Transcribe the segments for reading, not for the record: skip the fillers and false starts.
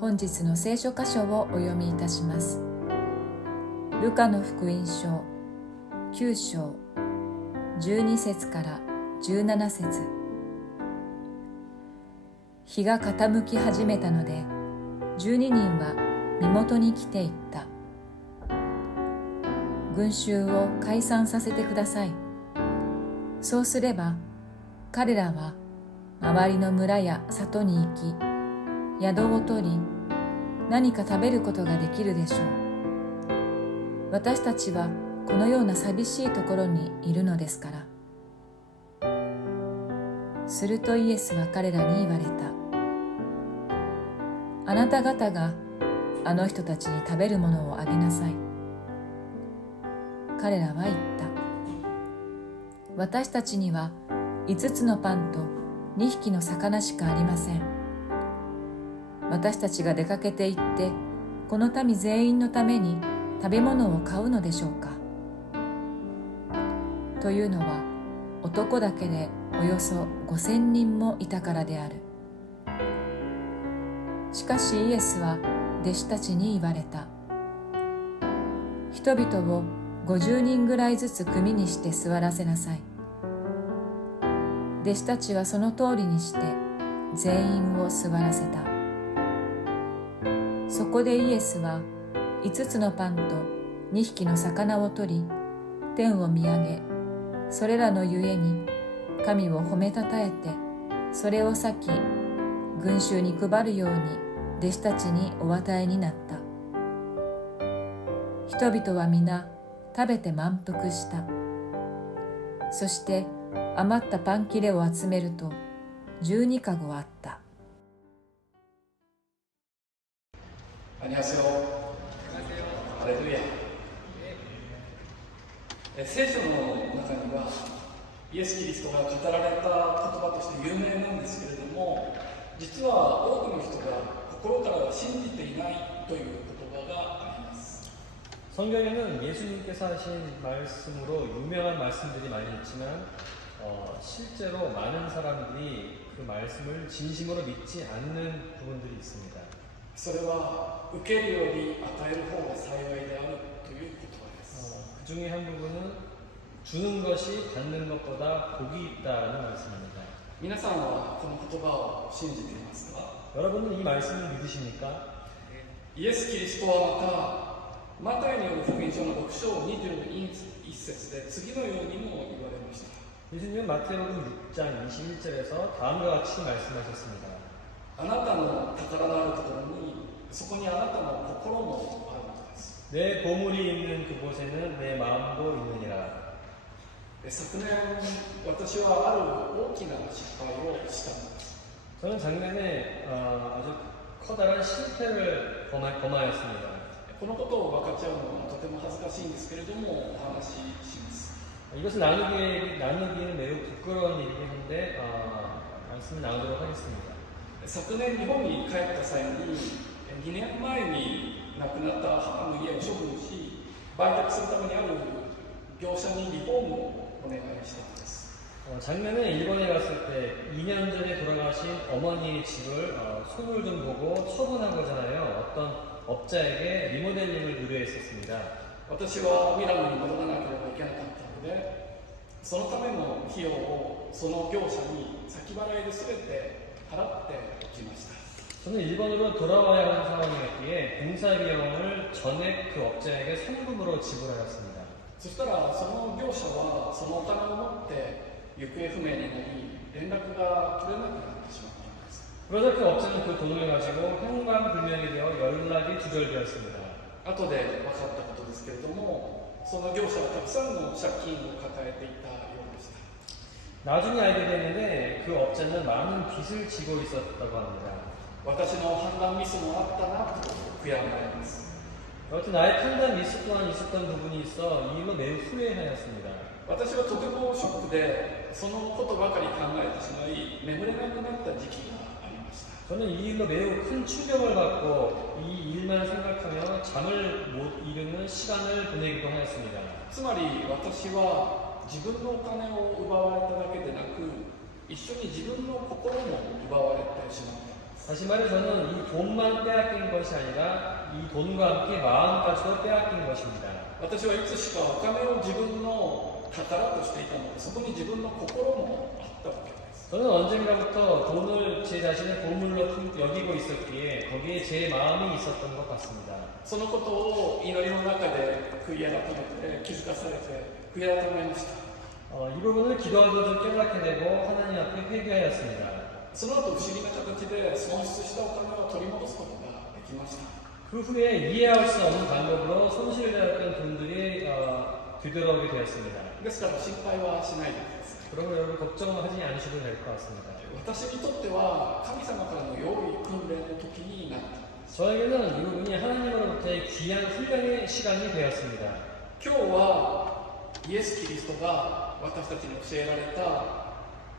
本日の聖書箇所をお読みいたします。ルカの福音書9章12節から17節。日が傾き始めたので、12人は身元に来ていった。群衆を解散させてください。そうすれば、彼らは周りの村や里に行き、宿を取り、何か食べることができるでしょう。私たちはこのような寂しいところにいるのですから。するとイエスは彼らに言われた。あなた方があの人たちに食べるものをあげなさい。彼らは言った。私たちには5つのパンと2匹の魚しかありません。私たちが出かけて行って、この民全員のために食べ物を買うのでしょうか。というのは、男だけでおよそ5000人もいたからである。しかしイエスは弟子たちに言われた。人々を50人ぐらいずつ組にして座らせなさい。弟子たちはその通りにして全員を座らせた。そこでイエスは5つのパンと2匹の魚を取り、天を見上げ、それらのゆえに神を褒めたたえて、それを裂き、群衆に配るように弟子たちにお与えになった。人々は皆食べて満腹した。そして余ったパン切れを集めると12かごあった。안녕하세요。ハレルヤ。聖書の中にはイエス・キリストが語られた言葉として有名なんですけれども、実は多くの人が心から信じていないという言葉があります。 성경에는 예수님께서 하신 말씀으로 유명한 말씀들이 많이 있지만 실제로 많은 사람들이 그 말씀을 진심으로 믿지 않는 부분들이 있습니다. それは受けるより与える方が幸いであるという言葉です。 그 중에 한 부분은 주는 것이 받는 것보다 복이 있다라는 말씀입니다. 皆さんはこの言葉を信じていますか？ 여러분은 이 말씀을 믿으십니까? イエス・キリストはまたマタイによる福音書の6章21節で次のようにも言われました。 예수님은 마태복음 6장 21절에서 다음과 같이 말씀하셨습니다. あなたの宝のあるところに、そこにあなたの心もあるのです。 내 보물이 있는 그곳에는 내 마음도 있느니라. 昨年、私はある大きな失敗をしたのです。 저는 작년에 아주 커다란 실패를 범하였습니다. このことを分かち合うのはとても恥ずかしいんですけれども、お話しします。 이것을 나누기는 매우 부끄러운 일이긴 한데 말씀을 나누도록 하겠습니다. 昨年日本に帰った際に、2年前に亡くなった母の家を処分し、売却するためにある業者にリフォームをお願いしたのです。 작년에 일본에 갔을 때 2년 전에 돌아가신 어머니의 집을 손을 좀 보고 처분하고자 하여 어떤 업자에게 리모델링을 의뢰했었습니다. 私はミラノに戻らなければいけなかったので、そのための費用をその業者に先払いで全て払ってきました。 저는 일본으로 돌아와야 하는 상황이었기에 공사 비용을 전액 그 업자에게 선금으로 지불하였습니다. そしたらその業者はそのお金を持って行方不明になり、連絡が取れなくなってしまったんです。 그러자 그 업자는 그 돈을 가지고 형광불명이 되어 연락이 두절되었습니다. 後で分かったことですけれども、その業者はたくさんの借金を抱えていたようでした。 나중에 알게 됐는데 그 업자는 많은 빚을 지고 있었다고 합니다. 私の判断ミスもあったなと悔やまれます。 여튼 나의 판단 미스 또한 있었던 부분이 있어 이 일로 매우 후회하였습니다. 私はとてもショックで、そのことばかり考えてしまい、眠れなくなった時期がありました。 저는 이 일로 매우 큰 충격을 받고 이 일만 생각하며 잠을 못 이루는 시간을 보내기도 하였습니다. つまり私は自分のお金を奪われただけでなく、一緒に自分の心も奪われてしまったんです。 다시 말해서는 이 돈만 빼앗긴 것이 아니라 이 돈과 함께 마음까지도 빼앗긴 것입니다. 私はいつしかお金を自分の宝としていたので、そこに自分の心もあったわけです。 저는 언젠가부터 돈을 제 자신의 보물로 여기고 있었기에 거기에 제 마음이 있었던 것 같습니다. そのことを祈りの中で悔い改めて気づかされて悔い改めました。 이 부분을 기도하도 좀 깨닫게 되고 하나님 앞에 회개하였습니다. その後不思議な形で損失したお金を取り戻すことができました。 그 후에 이해할 수 없는 방법으로 손실되었던 돈들이 되돌아오게 되었습니다. ですから心配はしないでください。 그러면 여러분 걱정하지 않으셔도 될 것 같습니다. 私にとっては神様からの良い訓練の時になった。 저에게는 이 부분이 하나님으로부터의 귀한 훈련의 시간이 되었습니다. 今日はイエス・キリストが私たちに教えられた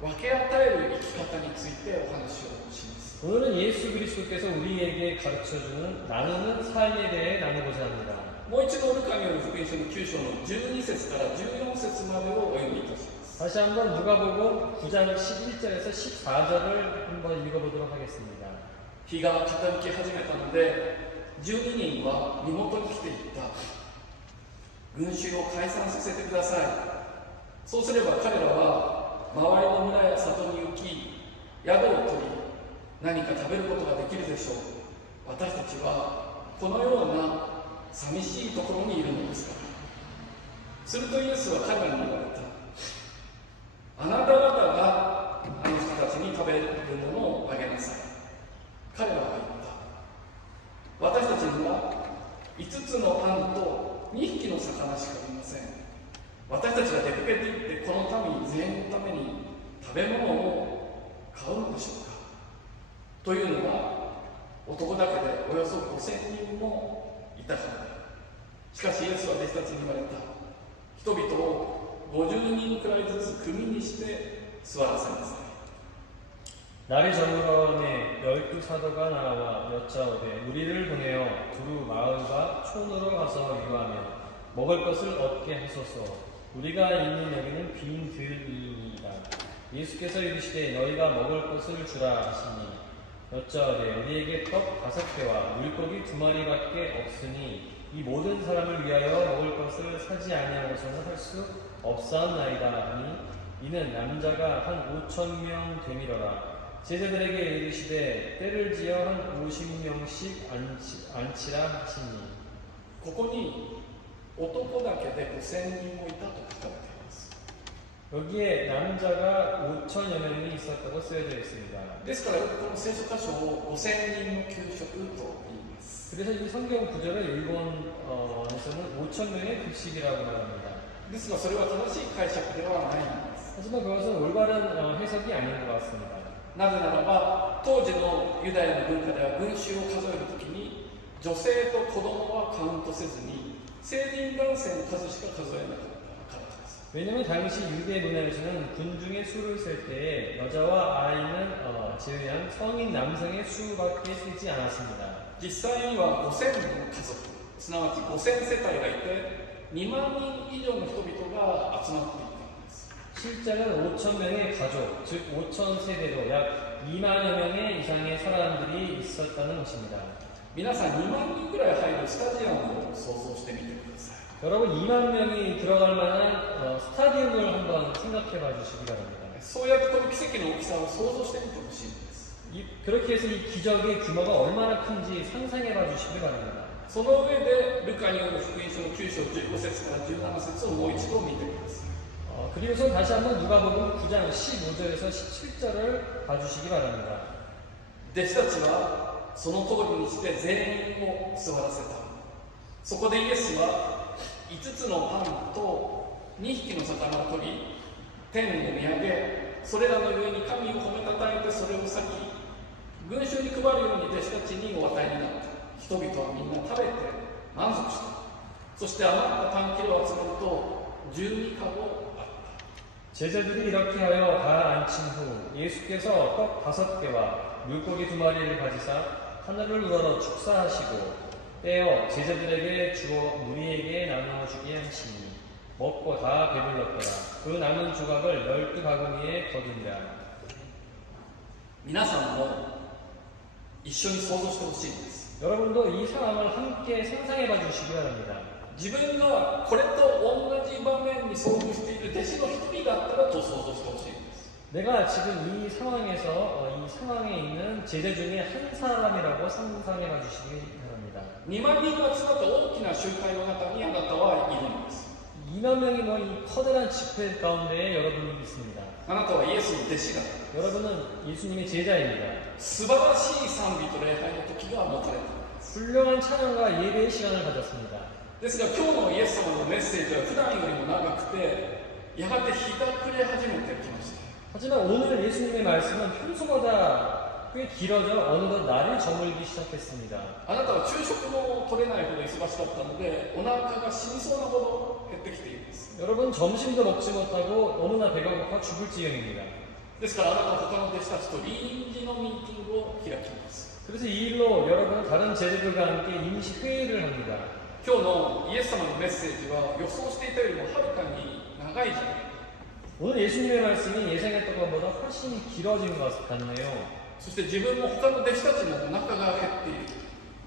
分け与える生き方についてお話をします。 오늘은 예수 그리스도께서 우리에게 가르쳐주는 나누는 삶에 대해 나누고자 합니다. もう一度ルカによる福音書の9章の12節から14節までをお読みいたします。 다시 한번 누가복음 9장 11절에서 14절을 한번 읽어보도록 하겠습니다. 日が傾き始めたので12人は身元に来ていった。群衆を解散させてください。そうすれば彼らは周りの村や里に行き宿を取り何か食べることができるでしょう。私たちはこのような寂しいところにいるのですから。するとイエスは彼らに言われた。あなた方があの人たちに食べるものをあげなさい。彼らは言った。私たちには5つのパンと2匹の魚しかありません。私たちが出かけていってこの民全員のために食べ物を買うのでしょうか。というのは男だけでおよそ5000人もいたからだ。しかしイエスは弟子たちに言われた。人々を50人くらいずつ組にして座らせなさい。 날이 저물어내 12 사도가 나와 여짜오되 우리를 보내어 두루 마을과 촌으로 가서 유하며 먹을 것을 얻게 하소서. 우리가 있는 여기는 빈 들이니이다. 예수께서 이르시되 너희가 먹을 것을 주라 하시니 여짜오되 우리에게 떡 5개와 물고기 2마리밖에 없으니 이 모든 사람을 위하여 먹을 것을 사지 아니하고서는 할 수 없사옵나이다 하니 이는 남자가 한 5,000명 되밀어라. 제자들에게 이르시되 때를 지어 한 50명씩 앉히라 하시니 ここに男だけで5000人もいたと書かれています。 여기에 남자가 5천여 명이 있었다고 쓰여져 있습니다. ですからよくこの聖書箇所を5000人の給食と言います。 그래서 이 성경 구절을 일본에서는 5천 명의 급식이라고 말합니다. ですがそれは正しい解釈ではないんです。 하지만 그것은 올바른 해석이 아닌 것 같습니다. なぜならば当時のユダヤの文化では群衆を数えるときに女性と子供はカウントせずに成人男性の数しか数えなかったからです。 왜냐하면 당시 유대 문화에서는 군중의 수를 셀 때에 여자와 아이는 제외한 성인 남성의 수밖에 세지 않았습니다. 実際には5000の家族、すなわち5000世帯がいて2万人以上の人々が集まっていたんです。 실제는 5천 명의 가족, 즉 5천 세대로 약 2만여 명의 이상의 사람들이 있었다는 것입니다. 皆さん2万人ぐらい入るスタジアムを想像してみてください。 여러분 2만 명이 들어갈 만한 스타디움을 한번 생각해 봐 주시기 바랍니다. そうやってこの奇跡の大きさを想像してみてほしいんです。 그렇게 해서 이 기적의 규모가 얼마나 큰지 상상해 봐 주시기 바랍니다. その上でルカによる福音書の9章15節から17節をもう一度見てください。 그리고서 다시 한번 누가복음 9장 15절에서 17절을 봐주시기 바랍니다. 弟子たちはその通りにして全員を座らせた。そこでイエスは5つのパンと2匹の魚を取り天を見上げそれらの上に神を褒めたたえてそれを裂き群衆に配るように弟子たちにお与えになった。人々はみんな食べて満足した。そして余ったパンキロを集めると12カゴあった。 제자들이 이렇게 하여 다 앉힌 후 예수께서 떡 5개와 물고기 2마리를 가지사 하늘을 우러러 축사하시고 떼어 제자들에게 주어 무리에게 나누어주게 하시니 먹고 다 배불렀더라. 그 남은 조각을 12 바구니에 거두니라. 皆さんも一緒に想像してほしいんです。 여러분도 이 상황을 함께 상상해 봐 주시기 바랍니다. 自分がこれと同じ場面に遭遇している弟子の一人だったらと想像してほしいんです。 내가 지금 이 상황에서 이 상황에 있는 제자 중에 한 사람이라고 상상해 봐 주시기 바랍니다. 2万人が集まった大きな集会の中にあなたはいるんです。 2만 명이 모인 이 커다란 집회 가운데에 여러분이 있습니다. あなたはイエスの弟子だ。 여러분은 예수님의 제자입니다. 素晴らしい賛美と礼拝の時が持たれています。 훌륭한 찬양과 예배의 시간을 가졌습니다. ですが今日のイエス様のメッセージは普段よりも長くて、やがて日が暮れ始めてきました。 하지만 오늘 예수님의 말씀은 평소보다 꽤 길어져 어느덧 날이 저물기 시작했습니다. あなたは昼食も取れないほど忙しかったので、お腹が死にそうなほど減ってきています。 여러분 점심도 먹지 못하고 너무나 배가 고파 죽을 지경입니다. ですからあなたは他の弟子たちと臨時のミーティングを開きます。 그래서 이 일로 여러분은 다른 제자들과 함께 임시 회의를 합니다. 今日のイエス様のメッセージは予想していたよりもはるかに長い時間、 오늘 예수님의 말씀이 예상했던 것보다 훨씬 길어진 것 같네요. そして自分も他の弟子たちもお腹が減っている。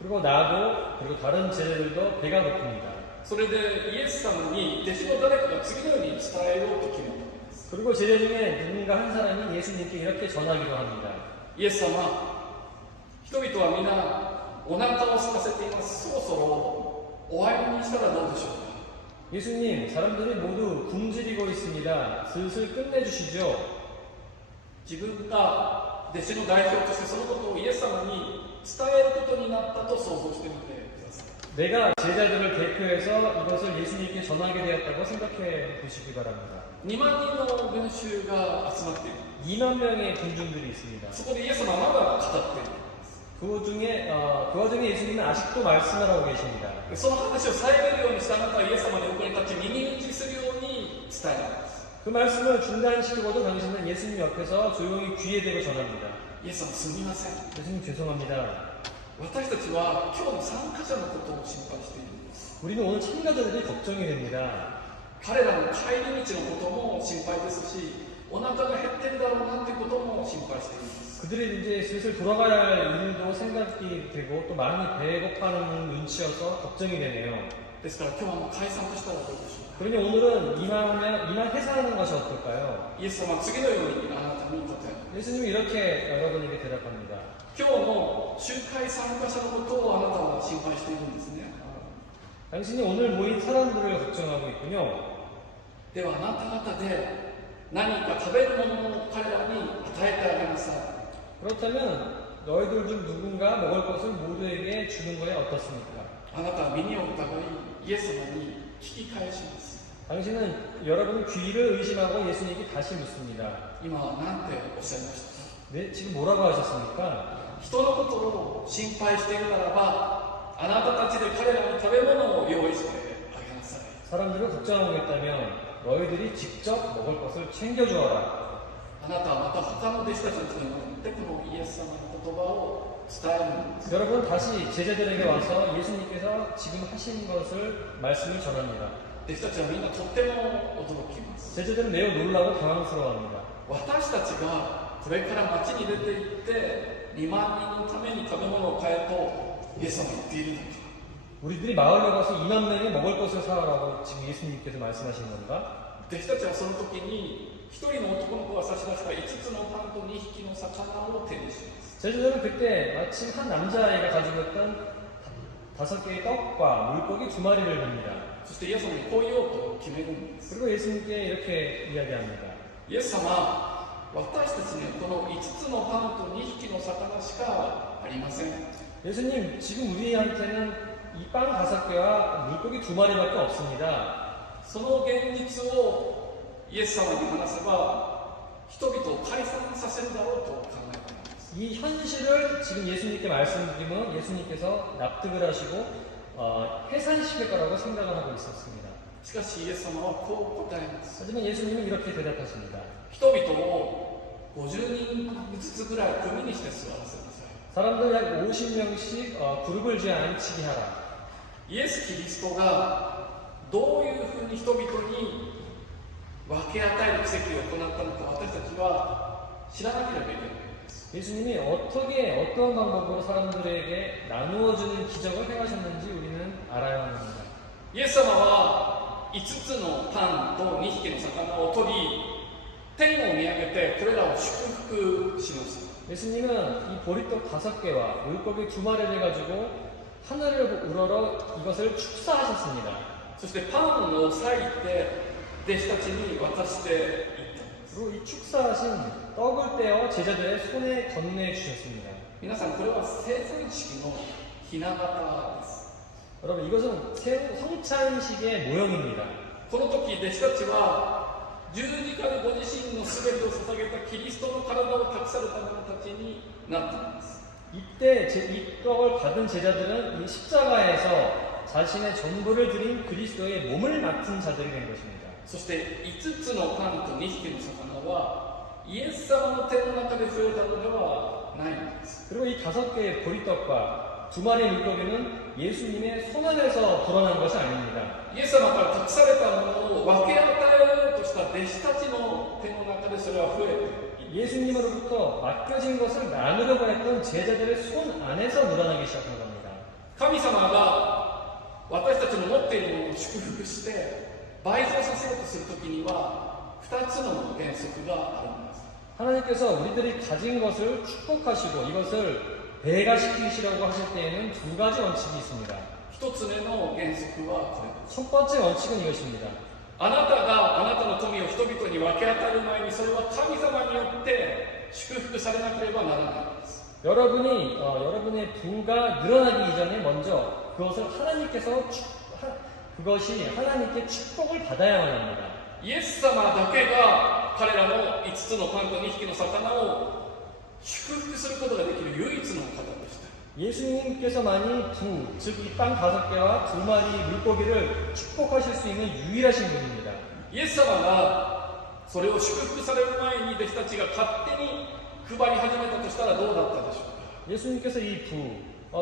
그리고 나도 그리고 다른 제자들도 배가 고픕니다. それでイエス様に弟子の誰かが次のように伝えようと決めたんです。 그리고 제자 중에 누군가 한 사람이 예수님께 이렇게 전하기로 합니다. イエス様、人々は皆お腹を空かせています。そろそろ終わりにしたらどうでしょうか。 예수님, 사람들이 모두 굶주리고 있습니다. 슬슬 끝내주시죠. 自分が弟子の代表としてそのことをイエス様に伝えることになったと想像してみてください。 내가 제자들을 대표해서 이것을 예수님께 전하게 되었다고 생각해 보시기 바랍니다. 2万人の群衆が集まっている。 2만 명의 군중들이 있습니다. そこでイエス様はまだ語っている。 그 와중에 예수님은 아직도 말씀을 하고 계십니다. その話を遮るようにしたあなたはイエス様に横に立ち耳打ちするように伝えたんです。 그 말씀을 중단시키고도 당신은 예수님 옆에서 조용히 귀에 대고 전합니다. イエス様すみません。 예수님 죄송합니다. 私たちは今日の参加者のことを心配しているんです。 우리는 오늘 참가자들이 걱정이 됩니다. 彼らの帰り道のことも心配ですし、お腹が減ってるだろうなということも心配しているんです。 그들이 이제 슬슬 돌아가야 할 일도 생각이 되고 또 많이 배고파하는 눈치여서 걱정이 되네요. ですから今日はもう解散としたらどうでしょうか。 그러니 오늘은 이만 회사하는 것이 어떨까요? イエス様は次のようにあなたに答える。 예수님이 이렇게 여러분에게 대답합니다. 今日の集会参加者のことをあなたは心配しているんですね。 당신이 오늘 모인 사람들을 걱정하고 있군요. ではあなた方で何か食べるものを彼らに与えてあげなさい。 그렇다면 너희들 중 누군가 먹을 것을 모두에게 주는 거에 어떻습니까? あなたは耳を疑いイエス様に聞き返します。 당신은 여러분 귀를 의심하고 예수님께 다시 묻습니다. 今は何ておっしゃいましたか。 네, 지금 뭐라고 하셨습니까? 人のことを心配しているならば、あなたたちで彼らに食べ物を用意してあげなさい。 사람들을 걱정하고 있다면 너희들이 직접 먹을 것을 챙겨주어라. あなたはまた他の弟子たちのところに行ってこのイエス様の言葉を伝えるんです。 여러분 다시 제자들에게 와서 예수님께서 지금 하신 것을 말씀을 전합니다. 弟子たちはみんなとっても驚きます。 제자들은 매우 놀라고 당황스러워합니다. 私たちがこれから町に出て行って2万人のために食べ物を買えとイエス様は言っているのか。 우리들이 마을에 가서 2만 명이 먹을 것을 사오라고 지금 예수님께서 말씀하신 건가? 弟子たちはその時に一人の男の子が差し出した5つのパンと2匹の魚を手にします。 제자들은 그때 마침 한 남자아이가 가지고 있던 5개의 떡과 물고기 2마리를 봅니다. そしてイエス様にこう言おうと決めるんです。 그리고 예수님께 이렇게 이야기합니다. イエス様、私たちにこの5つのパンと2匹の魚しかありません。 예수님, 지금 우리한테는 이 빵 5개와 물고기 2마리밖에 없습니다. その現実をイエス様に話せば人々を解散させるだろうと考えたんです。 이 현실을 지금 예수님께 말씀드리면 예수님께서 납득을 하시고 해산시킬 거라고 생각을 하고 있었습니다. しかしイエス様はこう答えます。 하지만 예수님은 이렇게 대답하십니다. 人々を50人ずつぐらい組にして座らせなさい。 사람들 약 50명씩 그룹을 지어 앉히게 하라. イエス・キリストがどういうふうに人々に分け与える奇跡を行ったのか私たちは知らなければいけない。です。 예수님이 어떻게 어떤 방법으로 사람들에게 나누어주는 기적을 행하셨는지 우리는 알아야 합니다. イエス様は5つのパンと2匹の魚を取り、天を見上げてこれらを祝福しました。 예수님은 이 보리떡 5개와 물고기 2마리를 가지고 하늘을 우러러 이것을 축사하셨습니다. そしてパンを裂いて弟子たちに渡していったんです。 그리고 이 축사하신 떡을 떼어 제자들의 손에 건네주셨습니다. 皆さん、これは生産式のひな形です。 여러분, 이것은 성찬식의 모형입니다. この時弟子たちは十字架でご自身の全てを捧げたキリストの体を託された者たちになったんです。 이때 이 떡을 받은 제자들은 이 십자가에서 자신의 전부를 드린 그리스도의 몸을 맡은 자들이 된 것입니다. そして5つのパンと2匹の魚はイエス様の手の中で増えたのではないんです。 그리고 이 5개의 보리떡과 2마리의 물고기는 예수님의 손 안에서 불어난 것이 아닙니다. イエス様から託されたものを分け与えようとした弟子たちの手の中でそれは増えて 예수님으로부터 맡겨진 것을 나누려고 했던 제자들의 손 안에서 묻어나기 시작한 겁니다. 神様が私たちの持っているものを祝福して倍増させようとするときには2つの原則があるんです。 하나님께서 우리들이 가진 것을 축복하시고 이것을 배가시키시려고 하실 때에는 2가지 원칙이 있습니다. 1つ目の原則はこれです。 첫 번째 원칙은 이것입니다. あなたがあなたの富を人々に分け与える前にそれは神様によって祝福されなければならないんです。 여러분의 부가 늘어나기 이전에 먼저 그것을 그것이 하나님께 축복을 받아야만 합니다. イエス様だけが彼らの5つのパンと2匹の魚を祝福することができる唯一の方でした。 예수님께서만이 즉 이 빵 5개와 2마리 물고기를 축복하실 수 있는 유일하신 분입니다. イエス様がそれを祝福される前に弟子たちが勝手に配り始めたとしたらどうだったでしょうか。 예수님께서 이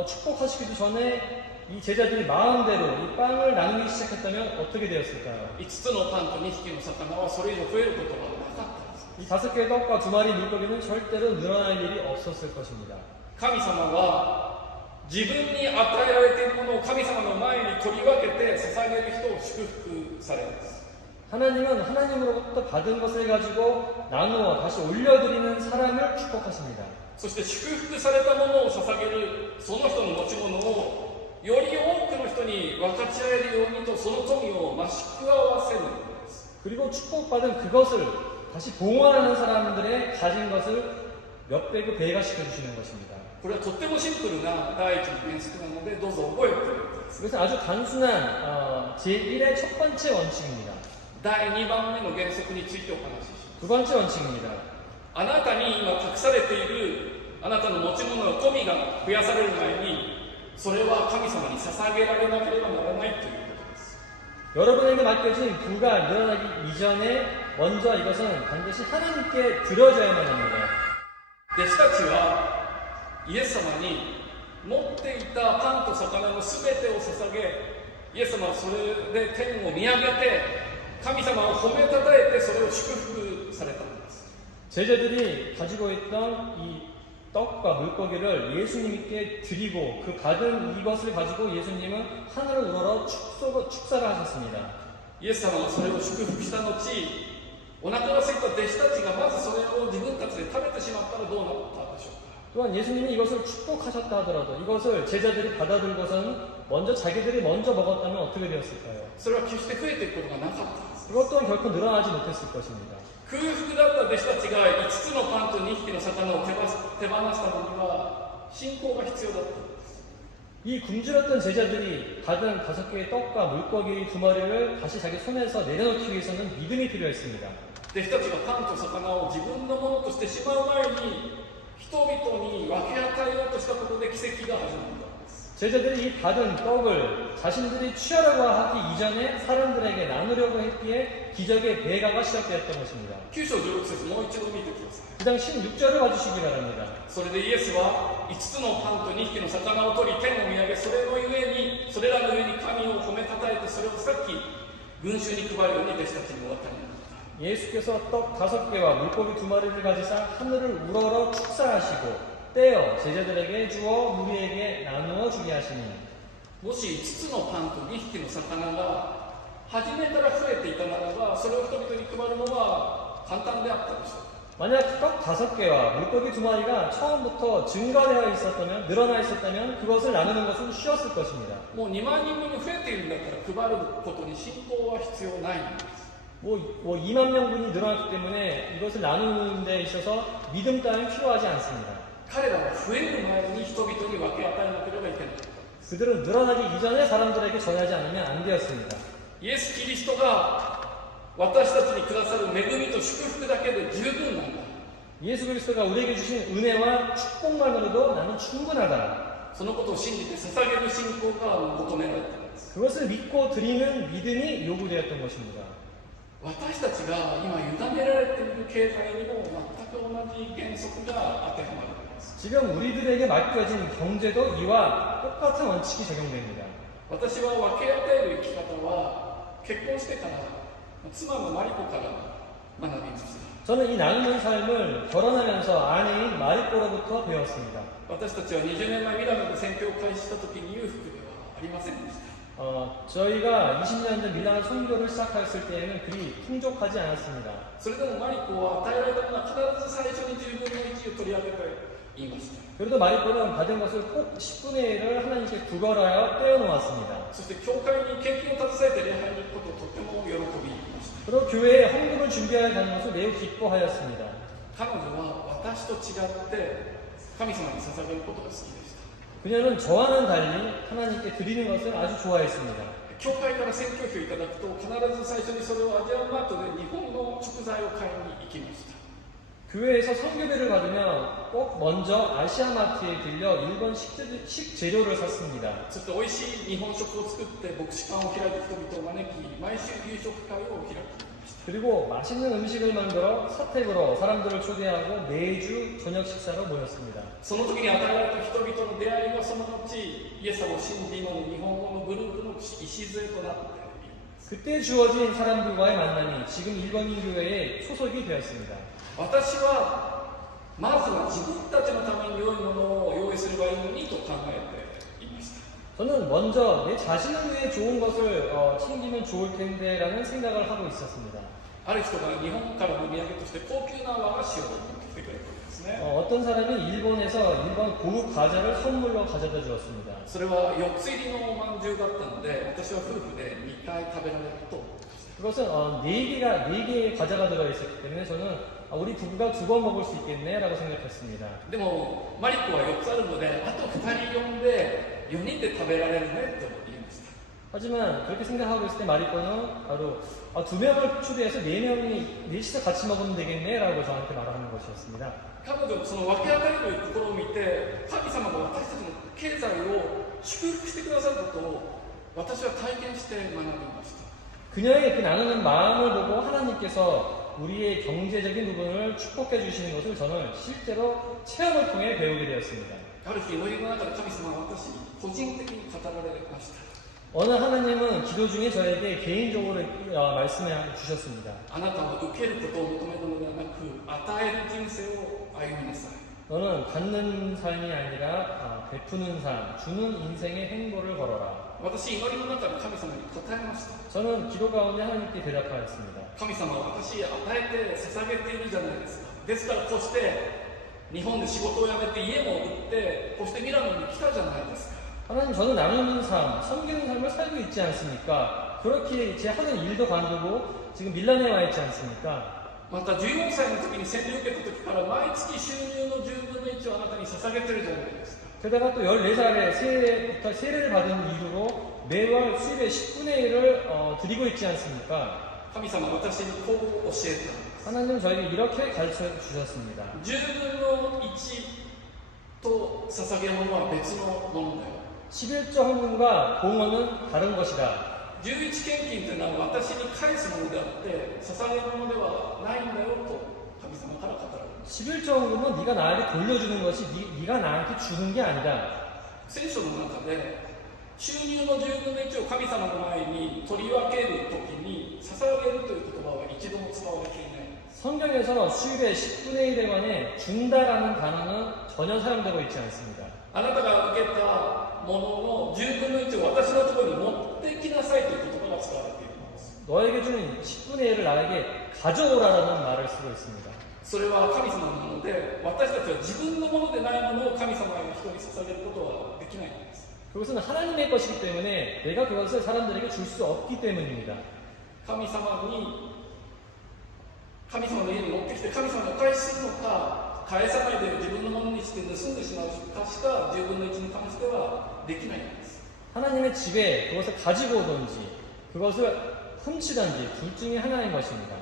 축복하시기도 전에 이 제자들이 마음대로 이 빵을 나누기 시작했다면 어떻게 되었을까요? 5つのパンと2匹の魚はそれ以上増えることはなかったんです。 이 5개의 떡과 2마리 물고기는 절대로 늘어날 일이 없었을 것입니다. 神様は自分に与えられているものを神様の前に取り分けて捧げる人を祝福されます。 하나님은 하나님으로부터 받은 것을 가지고 나누어 다시 올려드리는 사람을 축복하십니다. そして祝福されたものを捧げるその人の持ち物をより多くの人に分かち合えるようにとその富を増し加わせるのです。 그리고 축복받은 그것을 다시 봉헌하는 사람들의 가진 것을 몇 배그 배가 시켜주시는 것입니다. これはとってもシンプルな第一の原則なのでどうぞ覚えてください。 이것은 아주 단순한 제1의 첫 번째 원칙입니다. 第2番目の原則についてお話しします。 두 번째 원칙입니다. あなたに今隠されているあなたの持ち物の富が増やされる前にそれは神様に捧げられなければならないということです。 여러분에게 맡겨진 부가 늘어나기 이전에 먼저 이것은 반드시 하나님께 드려져야만 합니다. 弟子たちはイエス様に持っていたパンと魚の全てを捧げ、イエス様はそれで天を見上げて神様を褒めたたえてそれを祝福されたのです。 제자들이 가지고 있던 이 떡과 물고기를 예수님께 드리고 그 받은 이것을 가지고 예수님은 하늘을 우러러 축사를 하셨습니다. イエス様がそれを祝福した後、お腹が空いた弟子たちがまずそれを自分たちで食べてしまったらどうなったでしょうか。 또한 예수님이 이것을 축복하셨다 하더라도 이것을 제자들이 받아들고서는 먼저 자기들이 먼저 먹었다면 어떻게 되었을까요? それは決して増えていくことがなかったんです。 그것 또한 결코 늘어나지 못했을 것입니다. 空腹だった弟子たちが5つのパンと2匹の魚を手放したのには信仰が必要だったんです。 이 굶주렸던 제자들이 받은 5개의 떡과 물고기 2마리를 다시 자기 손에서 내려놓기 위해서는 믿음이 필요했습니다. 弟子たちがパンと魚を自分のものとしてしまう前に人々に分け与えようとしたことで奇跡が始まったんです。 제자들이 이 받은 떡을 자신들이 취하려고 하기 이전에 사람들에게 나누려고 했기에 기적의 배가가 시작되었던 것입니다. 9章16節もう一度見てください。 그 장 16절을 봐주시기 바랍니다. それでイエスは5つのパンと2匹の魚を取り天を見上げ、それらの上に神を褒めたたえてそれを裂き群衆に配るように弟子たちにお渡りになった。 예수께서 떡 5개와 물고기 2마리를 가지사 하늘을 우러러 축사하시고 떼어 제자들에게 주어 무리에게 나누어 주게 하시니 もし5つのパンと2匹の魚が初めから増えていたならば、それを人々に配るのは簡単であったでしょう。 만약 떡 5개와 물고기 2마리가 처음부터 증가되어 있었다면 늘어나 있었다면 그것을 나누는 것은 쉬웠을 것입니다. もう2万人分に増えているんだから配ることに信仰は必要ないんです。 뭐 2만 명분이 늘어났기 때문에 이것을 나누는 데 있어서 믿음 따윈 필요하지 않습니다. 彼らは増える前に人々に分け与えなければいけない。 그들은 늘어나기 이전에 사람들에게 전하지 않으면 안 되었습니다. イエス・キリストが私たちにくださる恵みと祝福だけで十分なんだ。 예수 그리스도가 우리에게 주신 은혜와 축복만으로도 나는 충분하다. そのことを信じて捧げる信仰が求められています。 그것을 믿고 드리는 믿음이 요구되었던 것입니다. 私たちが今委ねられている経済にも全く同じ原則が当てはまるんです。 지금 우리들에게 맡겨진 경제도 이와 똑같은 원칙이 적용됩니다. 私は分け与える生き方は結婚してから妻のマリコから学びました。 저는 이 나누는 삶을 결혼하면서 아내인 마리코로부터 배웠습니다. 私たちは20年前ミラノで宣教を開始した時に裕福ではありませんでした。 저희가 20년 전 밀라노 선교를 시작했을 때에는 그리 풍족하지 않았습니다. それでもマリコは与えられたものは必ず最初に10分の1を取り上げて言いました。 그래도 마리코는 받은 것을 꼭 10분의 1을 하나님께 구걸하여 떼어놓았습니다. そして教会に献金を携えて礼拝に行くことをとても喜びました。 그리고 교회에 헌금을 준비하여 가는 것을 매우 기뻐하였습니다. 彼女は私と違って神様に捧げることが好きでした。 그녀는 저와는 달리 하나님께 드리는 것을 아주 좋아했습니다. 教会から宣教費をいただくと必ず最初にそれをアジアンマートで日本の食材を買いに行きました。 교회에서 선교비를 받으면 꼭 먼저 아시아마트에 들려 일본 식재료를 샀습니다. そして美味しい日本食を作って牧師館を開いて人々を招き毎週夕食会を開きました。 그리고 맛있는 음식을 만들어 사택으로 사람들을 초대하고 매주 저녁 식사로 모였습니다. その時に与えられた人々の出会いはその後イエス様を信じの日本語のグループの礎となっています。 그때 주어진 사람들과의 만남이 지금 일본인 교회에 소속이 되었습니다. 私はまずは自分たちのために良いものを用意すればいいのにと考えていました。 저는 먼저 내 자신을 위해 좋은 것을 챙기면 좋을 텐데라는 생각을 하고 있었습니다. ある人が日本からのお土産として高級な和菓子を持ってきてくれたんですね。 어떤 사람이 일본에서 일본 고급 과자를 선물로 가져다 주었습니다. それは4つ入りのおまんじゅうだったので私は夫婦で2回食べられると。 그것은 4개의 과자가 들어있었기 때문에 저는 우리 부부가 2번 먹을 수 있겠네라고 생각했습니다. でもマリコは4つあるのであと2人呼んで4人で食べられるねと言いました。 하지만 그렇게 생각하고 있을 때 마리코는 바로 2명을 초대해서 4넷이서 같이 먹으면 되겠네라고 저한테 말하는 것이었습니다. 彼女のその分け与える心を見て神様が私たちの経済を祝福してくださることを私は体験して学びました。 그녀의 그 나누는 마음을 보고 하나님께서 우리의 경제적인 부분을 축복해 주시는 것을 저는 실제로 체험을 통해 배우게 되었습니다. ある日祈りの中で神様は私に個人的に語られました。 어느 하나님은 기도 중에 저에게 개인적으로 말씀해 주셨습니다. あなたは受けることを求めるのではなく与える人生を歩みなさい。 너는 받는 삶이 아니라 베푸는 삶, 주는 인생의 행보를 걸어라. 私祈りの中で神様に答えました。 저는 기도 가운데 하나님께 대답하였습니다. 神様は私与えて捧げているじゃないですか。ですからこうして日本で仕事を辞めて家も売ってこうしてミラノに来たじゃないですか。 하나님 저는 나누는 삶, 섬기는 삶을 살고 있지 않습니까? 그렇게 제 하는 일도 관두고 지금 밀라노에 와 있지 않습니까? また14歳の時に洗礼を受けた時から毎月収入の10分の1をあなたに捧げてるじゃないですか。 게다가 또 14살에 세례부터 세례를 받은 이후로 매월 수입의 10분의 1을 드리고 있지 않습니까? 神様は私にこう教えた。 하나님은 저에게 이렇게 가르쳐 주셨습니다. 10分の1と捧げ物は別のものだよ。 11조 헌금과 공헌은 다른 것이다. 11献金というのは私に返すものであって捧げ物ではないんだよと神様から語られる。 11조 헌금은 네가 나에게 돌려주는 것이 네가 나한테 주는 게 아니다. 聖書の中で収入の10分の1を神様の前に取り分けるときに捧げるという言葉は一度も使われていない。 성경에서 수입의 10분의 1에 관해 준다라는 단어는 전혀 사용되고 있지 않습니다. あなたが受けたものの10分の1を私のところに持ってきなさいという言葉が使われているんです。 너에게 주는 10분의 1을 나에게 가져오라라는 말을 쓰고 있습니다. それは神様なので、私たちは自分のものでないものを神様への人に捧げることはできないんです。 그것은 하나님의 것이기 때문에 내가 그것을 사람들에게 줄 수 없기 때문입니다. 神様の家に持ってきて神様にお返しするのか、返さないで自分のものにして盗んでしまうかしか10分の1に関してはできないんです。 하나님의 집에 그것을 가지고 오든지 그것을 훔치든지 둘 중에 하나인 것입니다.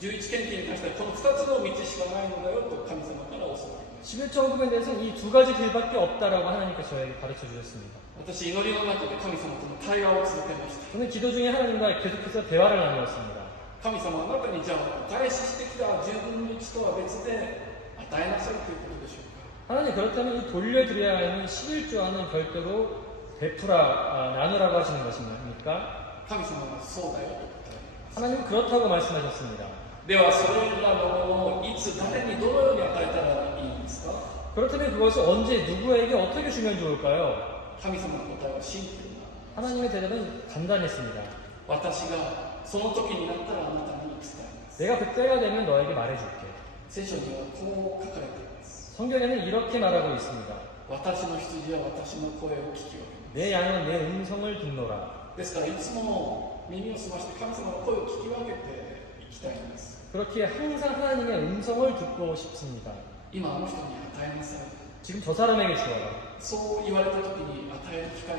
11献金に関してはこの2つの道しかないのだよと神様から教わりました。 11조 헌금에 대해서는 이 두 가지 길밖에 없다라고 하나님께서 저에게 가르쳐 주셨습니다. 私、祈りの中で神様との対話を続けました。 저는 기도 중에 하나님과 계속해서 대화를 나누었습니다. 神様はあなたにじゃあお返ししてきた10分の1とは別で与えなさいということでしょうか。 하나님 그렇다면 이 돌려드려야 하는 11조와는 별도로 나누라고 하시는 것입니까? 神様はそうだよと答えます。 하나님은 그렇다고 말씀하셨습니다. ではそれらのものをいつ誰にどのように与えたらいいんですか。 그렇다면 그것을 언제 누구에게 어떻게 주면 좋을까요? 神様の答えはシンプルな、 하나님의 대답은 간단했습니다. 私がその時になったらあなたに伝えます。 내가 그때가 되면 너에게 말해줄게. 聖書にはこう書かれています。 성경에는 이렇게 말하고 있습니다. 私の羊は私の声を聞き分けます。 내 양은 내 음성을 듣노라. ですからいつも耳を澄まして神様の声を聞き分けていきたいんです。 그렇게 항상 하나님의 음성을 듣고 싶습니다. 今あの人に与えなさい、 지금 저 사람에게 주어라. そう言われた時に与える機会を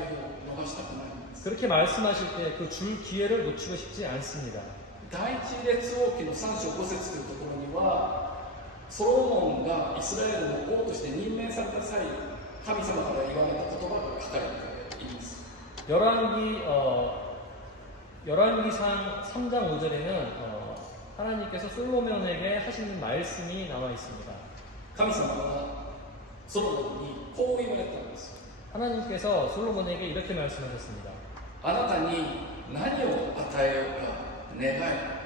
逃したくないんです。 그렇게 말씀하실 때 그 줄 기회를 놓치고 싶지 않습니다. 第一列王記の3章5節というところには、ソロモンがイスラエルの王として任命された際、神様から言われた言葉が書かれています。 열왕기상 3장 5절에는 하나님께서 솔로몬에게 하시는 말씀이 나와 있습니다. 神様はソロモンにこう言われたんです。 하나님께서 솔로몬에게 이렇게 말씀하셨습니다. あなたに何を与えようか願え。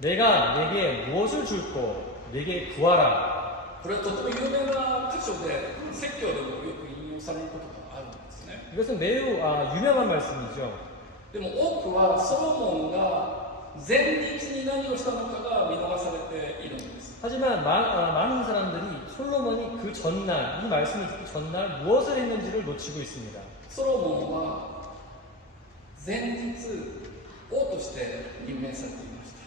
내가 내게 무엇을 줄고 내게 구하라. これはとても有名な箇所で説教でもよく引用されることがあるんですね。 이것은 매우 유명한 말씀이죠. でも多くはソロモンが前日に何をしたのかが見逃されているんです。 하지만 많은 사람들이 솔로몬이 그 전날, 이 말씀을 듣기 전날 무엇을 했는지를 놓치고 있습니다. ソロモンは前日王として任命されていました。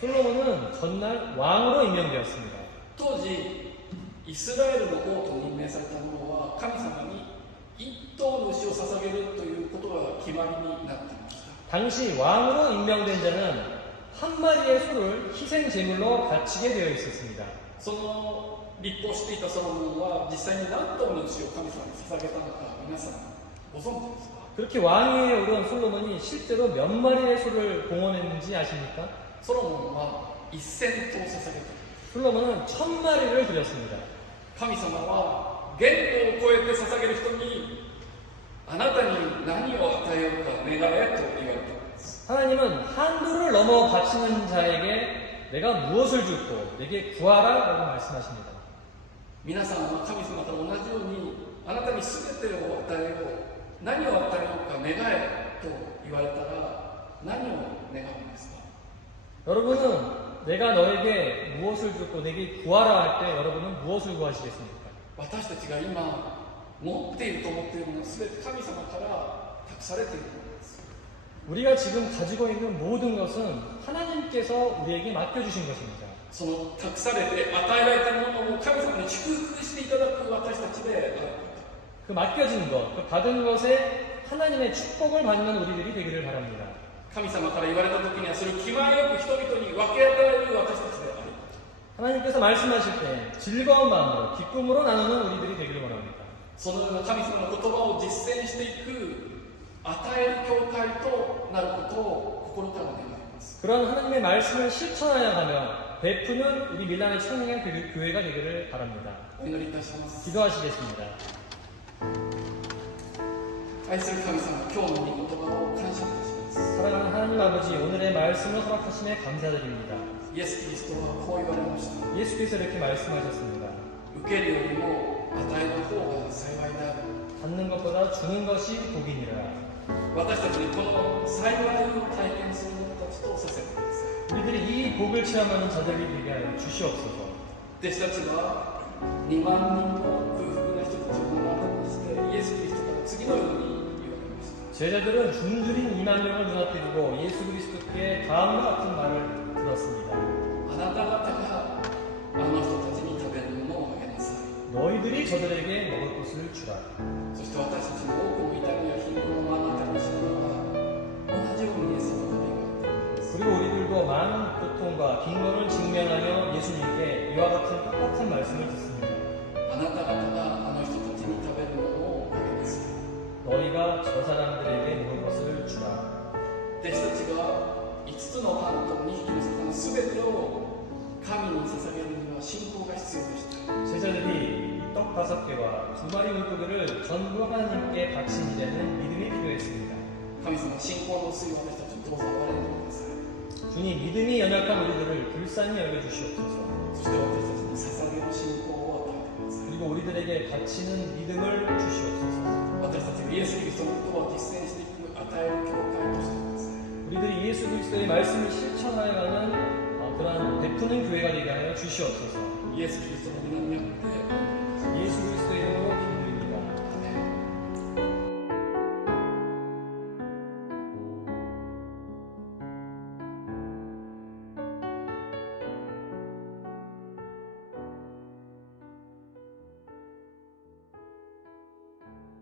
솔로몬은 전날 왕으로 임명되었습니다. 当時イスラエルの王と任命された者は神様に一頭の牛を捧げるということが決まりになっていました。 당시 왕으로 임명된 자는 한 마리의 소를 희생 제물로 바치게 되어 있었습니다. その立法していたソロモンは実際に何頭の牛を神様に捧げたのか皆さんご存知ですか。 그렇게 왕위에 오른 솔로몬이 실제로 몇 마리의 소를 봉헌했는지 아십니까? ソロモンは1000頭捧げた。 솔로몬은 1000마리를 드렸습니다. 神様は限度を超えて捧げる人にあなたに何を与えようか願えと言われたんです。 하나님은 한도를 넘어 바치는 자에게 내가 무엇을 줄고 내게 구하라라고 말씀하십니다. 皆さんは神様と同じようにあなたに全てを与えよう、何を与えようか願えと言われたら何を願うんですか。 여러분은 내가 너에게 무엇을 줄고 내게 구하라 할 때 여러분은 무엇을 구하시겠습니까? 私たちが今持っていると思っているものは全て神様から託されているものです。 우리가 지금 가지고 있는 모든 것은 하나님께서 우리에게 맡겨주신 것입니다. その託されて与えられたものを神様に祝福していただく私たちであること。 그 맡겨진 것, 그 받은 것에 하나님의 축복을 받는 우리들이 되기를 바랍니다. 神様から言われた時にはそれを気前よく人々に分け与える私たちである。 하나님께서 말씀하실 때 즐거운 마음으로 기쁨으로 나누는 우리들이 되기를 원합니다. そのような神様の言葉を実践していく与える教会となることを心から願います。 그런 하나님의 말씀을 실천하여 가며 베푸는 우리 밀란의 청년 교회가 되기를 바랍니다. お祈りいたします。 기도하시겠습니다. 愛する神様、今日の御言葉を感謝いたします。 사랑하는 하나님 아버지, 오늘의 말씀을 허락하심에 감사드립니다. イエス・キリストはこう言われました。 예수께서 이렇게 말씀하셨습니다. 受けるよりも与える方が幸いである。 받는 것보다 주는 것이 복이니라. 私たちにこの幸いを体験する者たちとさせてください。 우리들이 이 복을 체험하는 자들이 되게 하여 주시옵소서. 弟子たちは2万人の空腹な人たちを目の当たりにしてイエス・キリストから次のように言われました。 제자들은 굶주린 2만 명을 눈앞에 두고 예수 그리스도께 다음과 같은 말을 들었습니다. あなた方があの人たちに食べるものをあげなさい。 너희들이 저들에게 먹을 것을 주라. そして私たちの多くの痛みや貧困を目の当たりにしながら同じようにイエスの神が言っています。 그리고 우리들도 많은 고통과 빈곤을 직면하며 예수님께 이와 같은 똑같은 말씀을 듣습니다. あなた方があの人たちに食べるものをあげなさい。 너희가 저 사람들에게 먹을 것을 주라. 弟子たちが5つのパンと2匹の魚すべてを神に捧げるには信仰が必要でした。 제자들이 떡 5개와 2마리 물고기를 전부 하나님께 바친 일에는 믿음이 필요했습니다. 神様、信仰の水を私たちにどうぞ憐れんでください。 주님, 믿음이 연약한 우리들을 불쌍히 여겨주시옵소서. そして私たちに捧げる信仰を与えてください。 그리고 우리들에게 바치는 믿음을 주시옵소서. 私たちがイエス・キリストの言葉を実践していく与える教会としてください。 우리들이 예수 그리스도의 말씀을 실천하여가는 그러한 베푸는 교회가 되게 하여 주시옵소서. イエス・キリストの皆によってお願いします。 예수 그리스도